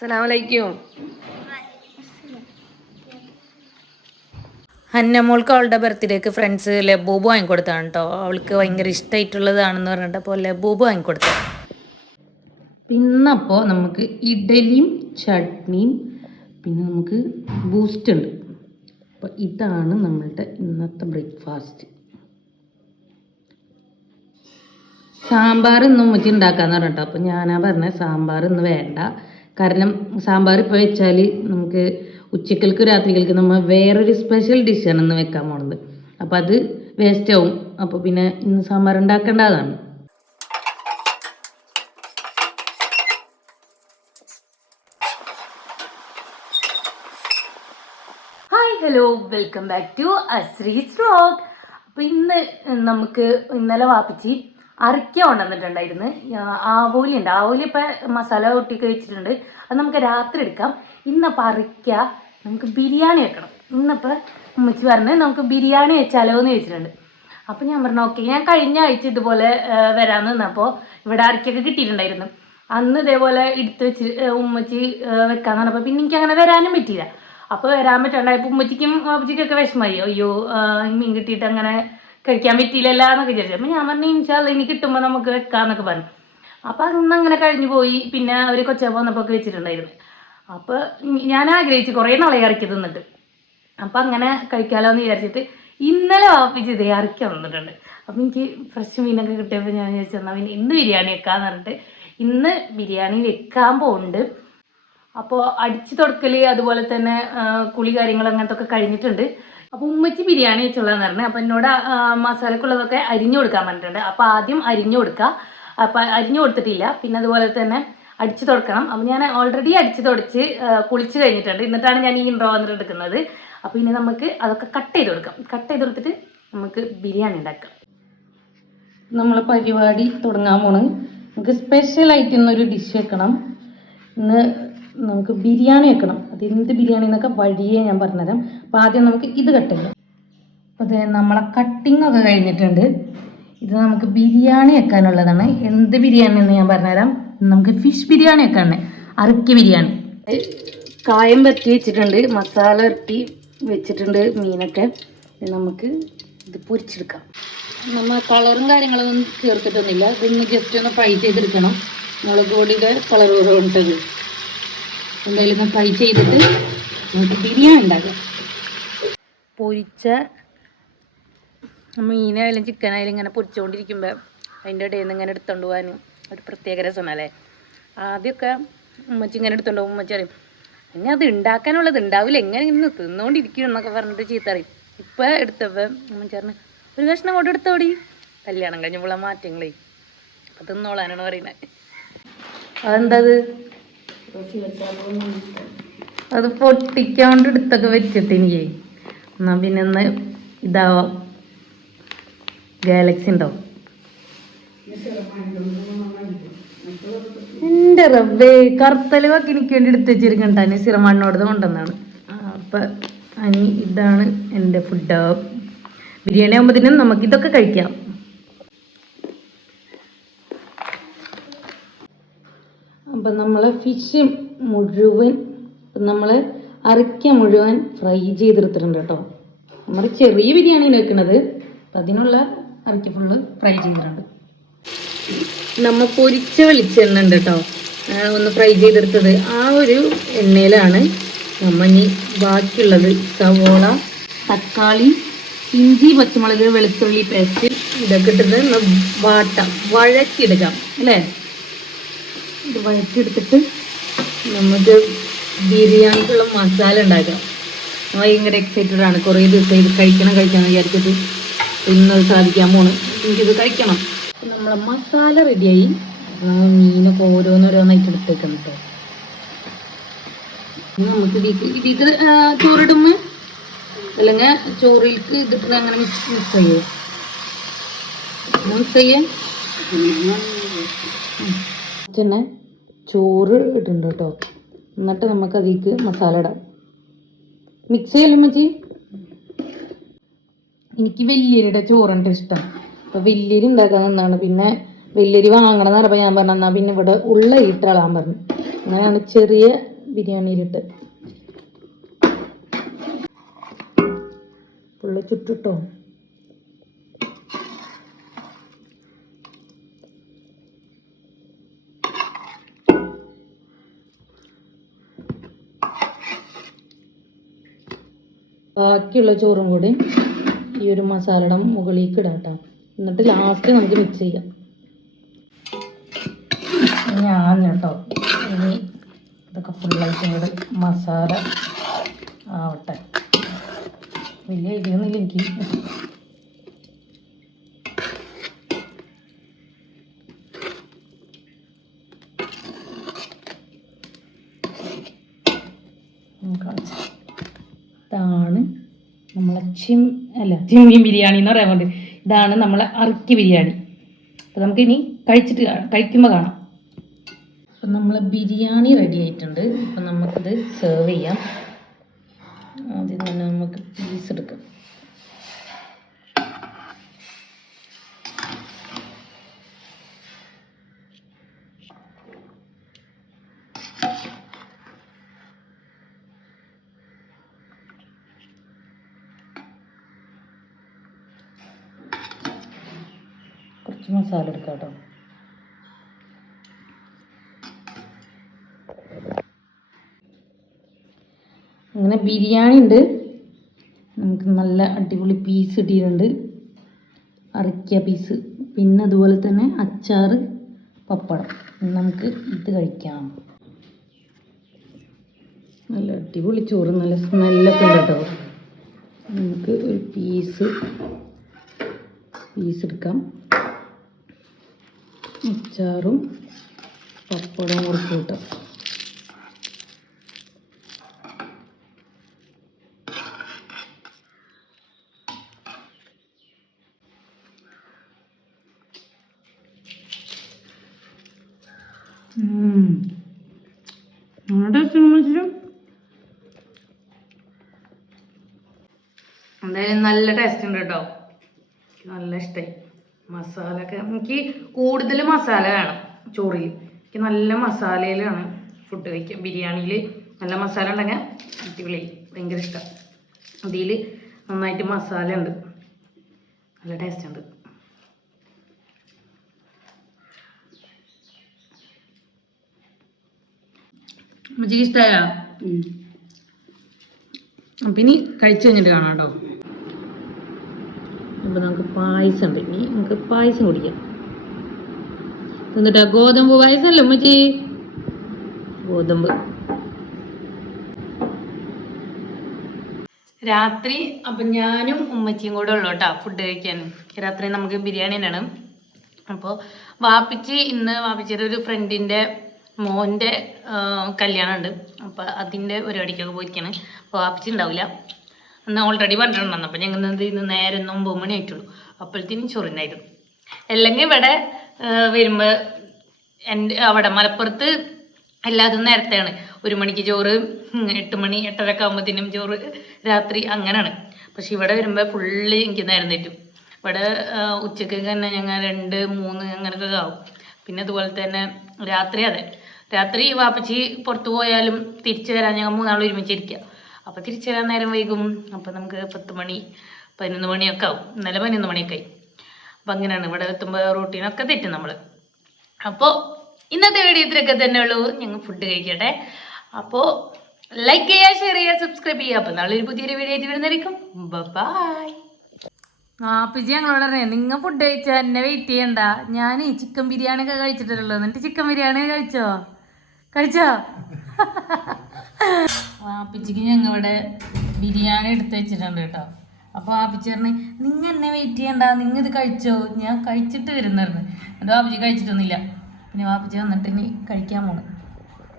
അസ്സലാമലൈക്കും. ഹന്നമോൾക്ക് അവളുടെ ബർത്ത്ഡേക്ക് ഫ്രണ്ട്സ് ലബൂബ് വാങ്ങിക്കൊടുത്താണ് കേട്ടോ അവൾക്ക് ഭയങ്കര ഇഷ്ടമായിട്ടുള്ളതാണെന്ന് പറഞ്ഞിട്ട് അപ്പോൾ ലബൂബ് വാങ്ങിക്കൊടുത്തു. പിന്നപ്പോൾ നമുക്ക് ഇഡലിയും ചട്നിയും പിന്നെ നമുക്ക് ബൂസ്റ്റ് ഉണ്ട്. അപ്പോൾ ഇതാണ് നമ്മളുടെ ഇന്നത്തെ ബ്രേക്ക്ഫാസ്റ്റ് സാമ്പാർ ഇന്നും ഉമ്മച്ചി ഉണ്ടാക്കാന്ന് പറഞ്ഞിട്ടോ. അപ്പോൾ ഞാനാ പറഞ്ഞത് സാമ്പാർ ഇന്ന് വേണ്ട. കാരണം സാമ്പാർ ഇപ്പോൾ വെച്ചാൽ നമുക്ക് ഉച്ചക്കൽക്ക് രാത്രികൾക്ക് നമ്മൾ വേറൊരു സ്പെഷ്യൽ ഡിഷാണ് ഇന്ന് വെക്കാൻ പോണത്. അപ്പോൾ അത് വേസ്റ്റ് ആവും. അപ്പോൾ പിന്നെ ഇന്ന് sambar ഉണ്ടാക്കേണ്ടതാണ് hi hello welcome back to Ashrees vlog അപ്പോൾ ഇന്ന് നമുക്ക് ഇന്നലെ വാപ്പിച്ചി അരയ്ക്ക കൊണ്ടുവന്നിട്ടുണ്ടായിരുന്നു. ആവോലി ഉണ്ട്. ആവോലി ഇപ്പം മസാല കൂട്ടിയൊക്കെ വെച്ചിട്ടുണ്ട് അത് നമുക്ക് രാത്രി എടുക്കാം. ഇന്നപ്പോൾ അരക്ക നമുക്ക് ബിരിയാണി വെക്കണം. ഇന്നിപ്പോൾ ഉമ്മച്ചി പറഞ്ഞ് നമുക്ക് ബിരിയാണി വെച്ചാലോ എന്ന് ചോദിച്ചിട്ടുണ്ട്. അപ്പം ഞാൻ പറഞ്ഞു ഓക്കെ ഞാൻ കഴിഞ്ഞ ആഴ്ച ഇതുപോലെ വരാമെന്ന് നിന്നപ്പോൾ ഇവിടെ അരക്കൊക്കെ കിട്ടിയിട്ടുണ്ടായിരുന്നു. അന്ന് ഇതേപോലെ എടുത്ത് വെച്ച് ഉമ്മച്ചി വെക്കാൻ പറഞ്ഞപ്പോൾ പിന്നെ എനിക്ക് അങ്ങനെ വരാനും പറ്റിയില്ല. അപ്പോൾ വരാൻ പറ്റണ്ടായപ്പോൾ ഉമ്മച്ചിക്കും അപ്പച്ചിക്കൊക്കെ വിഷമമായി. അയ്യോ മീൻ കിട്ടിയിട്ട് അങ്ങനെ കഴിക്കാൻ പറ്റിയില്ലല്ല എന്നൊക്കെ വിചാരിച്ചു. അപ്പം ഞാൻ പറഞ്ഞു ഇൻഷാല്ല ഇനി കിട്ടുമ്പോൾ നമുക്ക് വെക്കാന്നൊക്കെ പറഞ്ഞു. അപ്പം അന്ന് അങ്ങനെ കഴിഞ്ഞു പോയി. പിന്നെ അവർ കൊച്ച വന്നപ്പോൾ ഒക്കെ വെച്ചിട്ടുണ്ടായിരുന്നു. അപ്പോൾ ഞാൻ ആഗ്രഹിച്ചു കുറേ നാളെ ഇറക്കി തിന്നിട്ട്. അപ്പം അങ്ങനെ കഴിക്കാലോ എന്ന് വിചാരിച്ചിട്ട് ഇന്നലെ വാപ്പിച്ച് ഇതേ ഇറക്കി വന്നിട്ടുണ്ട് അപ്പം എനിക്ക് ഫ്രഷ് മീനൊക്കെ കിട്ടിയപ്പോൾ ഞാൻ വിചാരിച്ചു എന്നാൽ പിന്നെ ഇന്ന് ബിരിയാണി വെക്കാന്ന് പറഞ്ഞിട്ട് ഇന്ന് ബിരിയാണി വെക്കാൻ പോകുന്നുണ്ട് അപ്പോൾ അടിച്ചു തുടക്കൽ അതുപോലെ തന്നെ കുളി കാര്യങ്ങൾ അങ്ങനത്തെ ഒക്കെ കഴിഞ്ഞിട്ടുണ്ട്. അപ്പോൾ ഉമ്മച്ചി ബിരിയാണി വെച്ചുള്ളതെന്ന് പറഞ്ഞു. അപ്പൊ എന്നോട് മസാലക്കുള്ളതൊക്കെ അരിഞ്ഞു കൊടുക്കാൻ പറഞ്ഞിട്ടുണ്ട്. അപ്പൊ ആദ്യം അരിഞ്ഞു കൊടുക്കുക അപ്പൊ അരിഞ്ഞു കൊടുത്തിട്ടില്ല. പിന്നെ അതുപോലെ തന്നെ അടിച്ചു തുടക്കണം. അപ്പോൾ ഞാൻ ഓൾറെഡി അടിച്ചു തുടച്ച് കുളിച്ചു കഴിഞ്ഞിട്ടുണ്ട്. എന്നിട്ടാണ് ഞാൻ ഈ ഇൻട്രോ വന്നിട്ട് എടുക്കുന്നത്. അപ്പോൾ ഇനി നമുക്ക് അതൊക്കെ കട്ട് ചെയ്ത് കൊടുക്കാം. കട്ട് ചെയ്ത് കൊടുത്തിട്ട് നമുക്ക് ബിരിയാണി ഉണ്ടാക്കാം. നമ്മളെ പരിപാടി തുടങ്ങാൻ പോണ്. നമുക്ക് സ്പെഷ്യലായിട്ട് ഇന്നൊരു ഡിഷ് വെക്കണം. ഇന്ന് നമുക്ക് ബിരിയാണി വെക്കണം. അത് എന്ത് ബിരിയാണി എന്നൊക്കെ വഴിയേ ഞാൻ പറഞ്ഞുതരാം. അപ്പോൾ ആദ്യം നമുക്ക് ഇത് കട്ട് ചെയ്യാം. അപ്പോൾ നമ്മളെ കട്ടിംഗ് ഒക്കെ കഴിഞ്ഞിട്ടുണ്ട്. ഇത് നമുക്ക് ബിരിയാണി വെക്കാനുള്ളതാണ്. എന്ത് ബിരിയാണി എന്ന് ഞാൻ പറഞ്ഞുതരാം. നമുക്ക് ഫിഷ് ബിരിയാണി വെക്കാണ് അറുക്കി ബിരിയാണി. കായം പറ്റി വെച്ചിട്ടുണ്ട്. മസാല ഇറക്കി വെച്ചിട്ടുണ്ട് മീനൊക്കെ. നമുക്ക് ഇത് പൊരിച്ചെടുക്കാം. നമ്മൾ കളറും കാര്യങ്ങളൊന്നും ചേർത്തിട്ടൊന്നുമില്ല. ഇതൊന്ന് ജസ്റ്റ് ഒന്ന് ഫ്രൈ ചെയ്തെടുക്കണം. മുളക് പൊടിയുടെ കളർ ഉണ്ടത് എന്തായാലും ഫ്രൈ ചെയ്തിട്ട് നമുക്ക് ബിരിയാണി ഉണ്ടാക്കാം. പൊരിച്ച മീനായാലും ചിക്കനായാലും ഇങ്ങനെ പൊരിച്ചുകൊണ്ടിരിക്കുമ്പോൾ അതിന്റെ ഇടയിൽ നിന്ന് ഇങ്ങനെ എടുത്തുകൊണ്ട് പോകാനും ഒരു പ്രത്യേക രസമാണല്ലേ? ആദ്യമൊക്കെ ഉമ്മച്ചി ഇങ്ങനെ എടുത്തുകൊണ്ട് പോകും ഉമ്മച്ചി പറയും ഇനി അത് ഉണ്ടാക്കാനുള്ളത് ഉണ്ടാവില്ല എങ്ങനെ ഇന്ന് തിന്നുകൊണ്ടിരിക്കും എന്നൊക്കെ പറഞ്ഞിട്ട് ചീത്ത അറിയും ഇപ്പം എടുത്തപ്പോൾ ഉമ്മച്ചി പറഞ്ഞു ഒരു കഷ്ണം കൊണ്ട് എടുത്തോടി കല്യാണം കഴിഞ്ഞപ്പോൾ മാറ്റങ്ങളേ. അപ്പം തിന്നോളാനാണ് പറയുന്നത് അതെന്തത്? അത് പൊട്ടിക്കാണ്ട് എടുത്തൊക്കെ വെച്ചിട്ട് എനിക്ക്. എന്നാ പിന്നെ ഒന്ന് ഇതാവാം. ഗാലക്സി ഉണ്ടാവും. എന്റെ റബ്ബേ കറുത്തലുവൊക്കെ എനിക്ക് വേണ്ടി എടുത്ത് വെച്ചിരിക്കണ്ട നിസിറമണ്ണോട് കൊണ്ടുവന്നാണ് അപ്പം അനി ഇതാണ് എന്റെ ഫുഡ് ബിരിയാണി ആകുമ്പോഴത്തേനും നമുക്ക് ഇതൊക്കെ കഴിക്കാം. അപ്പം നമ്മളെ ഫിഷ് മുഴുവൻ നമ്മൾ അരയ്ക്ക മുഴുവൻ ഫ്രൈ ചെയ്തെടുത്തിട്ടുണ്ട് കേട്ടോ. നമ്മൾ ചെറിയ ബിരിയാണി വെക്കുന്നത് അപ്പം അതിനുള്ള അരയ്ക്ക ഫുള്ള് ഫ്രൈ ചെയ്തിട്ടുണ്ട്. നമ്മൾ പൊരിച്ച വെളിച്ചെണ്ണ ഉണ്ട് കേട്ടോ. ഒന്ന് ഫ്രൈ ചെയ്തെടുത്തത്. ആ ഒരു എണ്ണയിലാണ് നമ്മൾ ഇനി ബാക്കിയുള്ളത് സവോള തക്കാളി ഇഞ്ചി പച്ചമുളക് വെളുത്തുള്ളി പേസ്റ്റ് ഇതൊക്കെ ഇട്ടിട്ട് വാട്ട വഴറ്റിയെടുക്കാം അല്ലേ? ഇത് വഴറ്റിയെടുത്തിട്ട് നമുക്ക് ബിരിയാണിക്കുള്ള മസാല ഉണ്ടാക്കാം ഞാൻ ഭയങ്കര എക്സൈറ്റഡ് ആണ്. കുറേ ദിവസം ഇത് കഴിക്കണം കഴിക്കണം വിചാരിച്ചിട്ട് ഇന്നത് സാധിക്കാൻ പോണ്. എനിക്കിത് കഴിക്കണം. നമ്മളെ മസാല റെഡിയായി മീനൊക്കെ ഓരോന്നോരോന്നായിട്ട് എടുത്തേക്കണം കേട്ടോ നമുക്ക് ഇത് ചോറിടുമ്പോ അല്ലെങ്കിൽ ചോറിലേക്ക് ഇതിട്ട് അങ്ങനെ മിക്സ് മിക്സ് ചെയ്യേ? മിക്സ് ചെയ്യേ. ചോറ് ഇടുന്നുണ്ട് കേട്ടോ എന്നിട്ട് നമുക്ക് അതിലേക്ക് മസാല ഇടാം. മിക്സ് ചെയ്യല്ലോ മച്ചി എനിക്ക് വലിയരുടെ ചോറുണ്ട് ഇഷ്ടം. അപ്പോൾ വലിയരി ഉണ്ടാക്കാൻ നിന്നാണ്. പിന്നെ വലിയരി വാങ്ങണം പറഞ്ഞപ്പോൾ ഞാൻ പറഞ്ഞു പിന്നെ ഇവിടെ ഉള്ള ഇട്ടളാൻ പറഞ്ഞു. അങ്ങനെയാണ് ചെറിയ ബിരിയാണി ഇരിട്ട് പുള്ളി ചുട്ടിട്ടോ? ബാക്കിയുള്ള ചോറും കൂടി ഈ ഒരു മസാലയുടെ മുകളിലേക്ക് ഇടാം കേട്ടോ. എന്നിട്ട് ലാസ്റ്റ് നമുക്ക് മിക്സ് ചെയ്യാം. ഞാൻ കേട്ടോ ഇനി ഇതൊക്കെ ഫുള്ളായിട്ട് കൂടെ മസാല ആവട്ടെ. വലിയ ഇടിയൊന്നുമില്ല എനിക്ക് ഉം, കാണിച്ചു ഇതാണ് നമ്മളെ ചിം അല്ല ചിമ്മി ബിരിയാണി എന്ന് പറയാൻ വേണ്ടി. ഇതാണ് നമ്മളെ അറക്കി ബിരിയാണി. അപ്പോൾ നമുക്ക് ഇനി കഴിച്ചിട്ട് കഴിക്കുമ്പോൾ കാണാം. അപ്പം നമ്മൾ ബിരിയാണി റെഡി ആയിട്ടുണ്ട്. അപ്പം നമുക്കിത് സെർവ് ചെയ്യാം. ആദ്യം തന്നെ നമുക്ക് പീസ് എടുക്കാം. മസാല എടുക്കാം കേട്ടോ. അങ്ങനെ ബിരിയാണി ഉണ്ട്. നമുക്ക് നല്ല അടിപൊളി പീസ് കിട്ടിയിട്ടുണ്ട്. അറക്കിയ പീസ് പിന്നെ അതുപോലെ തന്നെ അച്ചാറ് പപ്പടം. നമുക്ക് ഇത് കഴിക്കാം. നല്ല അടിപൊളി ചോറ് നല്ല സ്മെല്ലൊക്കെ ഉണ്ട് കേട്ടോ. നമുക്ക് ഒരു പീസ് പീസ് എടുക്കാം. അച്ചാറും പപ്പടവും കുറച്ച് കൂട്ടാം. എന്തായാലും നല്ല ടേസ്റ്റ് ഉണ്ട് കേട്ടോ. നല്ല ഇഷ്ടമായി മസാല ഒക്കെ എനിക്ക് കൂടുതൽ മസാല വേണം ചോറിൽ. എനിക്ക് നല്ല മസാലയിലാണ് ഫുഡ് കഴിക്കുക ബിരിയാണിയിൽ നല്ല മസാല ഉണ്ടെങ്കിൽ അടിപൊളി. ഭയങ്കര ഇഷ്ടം. അതിൽ നന്നായിട്ട് മസാല ഉണ്ട്. നല്ല ടേസ്റ്റ് ഉണ്ട്. അമ്മച്ചിക്ക് ഇഷ്ടമായോ അപ്പം ഇനി കഴിച്ചു കഴിഞ്ഞിട്ട് കാണാം കേട്ടോ. അപ്പോൾ നമുക്ക് പായസം ഉണ്ട് ഇനി നമുക്ക് പായസം കുടിക്കാം. എന്നിട്ടാ ഗോതമ്പ് പായസമല്ലേ ഉമ്മച്ചി? ഗോതമ്പ്. രാത്രി അപ്പം ഞാനും ഉമ്മച്ചിയും കൂടെ ഉള്ളു കേട്ടോ ഫുഡ് കഴിക്കാൻ. രാത്രി നമുക്ക് ബിരിയാണി തന്നെയാണ്. അപ്പോൾ വാപ്പിച്ചി ഇന്ന് വാപ്പിച്ചിയുടെ ഒരു ഫ്രണ്ടിന്റെ മോന്റെ കല്യാണമുണ്ട്. അപ്പോൾ അതിന്റെ പരിപാടിക്കൊക്കെ പോയിരിക്കുകയാണ് അപ്പോൾ വാപ്പിച്ചി ഉണ്ടാവില്ല. അന്ന് ഓൾറെഡി പറഞ്ഞിട്ടുണ്ടെന്ന് അപ്പോൾ ഞങ്ങൾ ഇന്ന് ചെയ്യുന്നു? നേരെ ഒന്ന് ഒമ്പത് മണി ആയിട്ടുള്ളൂ. അപ്പോഴത്തേനും ചൊറിനായിരുന്നു അല്ലെങ്കിൽ ഇവിടെ വരുമ്പോൾ എന്റെ അവിടെ മലപ്പുറത്ത് എല്ലാതും നേരത്തെയാണ്. ഒരു മണിക്ക് ചോറ് എട്ട് മണി എട്ടരക്കെ ആകുമ്പോഴത്തേനും ചോറ് രാത്രി അങ്ങനെയാണ്. പക്ഷെ ഇവിടെ വരുമ്പോൾ ഫുള്ള് എനിക്ക് നേരം തെറ്റും. ഇവിടെ ആ, ഉച്ചയ്ക്ക് തന്നെ ഞങ്ങൾ രണ്ട് മൂന്ന് അങ്ങനെയൊക്കെ ആവും. പിന്നെ അതുപോലെ തന്നെ രാത്രി അതെ. രാത്രി വാപ്പച്ചി പുറത്തു പോയാലും തിരിച്ചു വരാൻ ഞങ്ങൾ മൂന്നാളും ഒരുമിച്ചിരിക്കുക അപ്പോൾ തിരിച്ചു വരാൻ നേരം വൈകും. അപ്പോൾ നമുക്ക് പത്ത് മണി പതിനൊന്ന് മണിയൊക്കെ ആവും. ഇന്നലെ പതിനൊന്ന് മണിയൊക്കെ ആയി. അപ്പം അങ്ങനെയാണ് ഇവിടെ എത്തുമ്പോൾ റൂട്ടീനൊക്കെ തെറ്റും നമ്മൾ അപ്പോൾ ഇന്നത്തെ വീഡിയോ ഇത്രയൊക്കെ തന്നെ ഉള്ളൂ. ഞങ്ങൾ ഫുഡ് കഴിക്കട്ടെ. അപ്പോൾ ലൈക്ക് ചെയ്യുക ഷെയർ ചെയ്യുക സബ്സ്ക്രൈബ് ചെയ്യുക. അപ്പോൾ നാളെ ഒരു പുതിയൊരു വീഡിയോ ആയിട്ട് വരുന്നതായിരിക്കും. ബൈ ആ പിജി ഞങ്ങളോട് പറഞ്ഞേ നിങ്ങൾ ഫുഡ് കഴിച്ചാൽ എന്നെ വെയിറ്റ് ചെയ്യണ്ട. ഞാൻ ചിക്കൻ ബിരിയാണി ഒക്കെ കഴിച്ചിട്ടുള്ളൂ. എന്നിട്ട് ചിക്കൻ ബിരിയാണി കഴിച്ചോ? കഴിച്ചോ? ആപ്പിച്ചിക്ക് ഞങ്ങൾ ഇവിടെ ബിരിയാണി എടുത്ത് വെച്ചിട്ടുണ്ട് കേട്ടോ. അപ്പോൾ ആപ്പിച്ചി പറഞ്ഞ് നിങ്ങൾ എന്നെ വെയിറ്റ് ചെയ്യണ്ട നിങ്ങൾ ഇത് കഴിച്ചോ? ഞാൻ കഴിച്ചിട്ട് വരുന്നായിരുന്നു ആ ആപ്പിച്ചി കഴിച്ചിട്ടൊന്നുമില്ല. പിന്നെ വാപ്പിച്ചി വന്നിട്ട് ഇനി കഴിക്കാൻ പോണ്.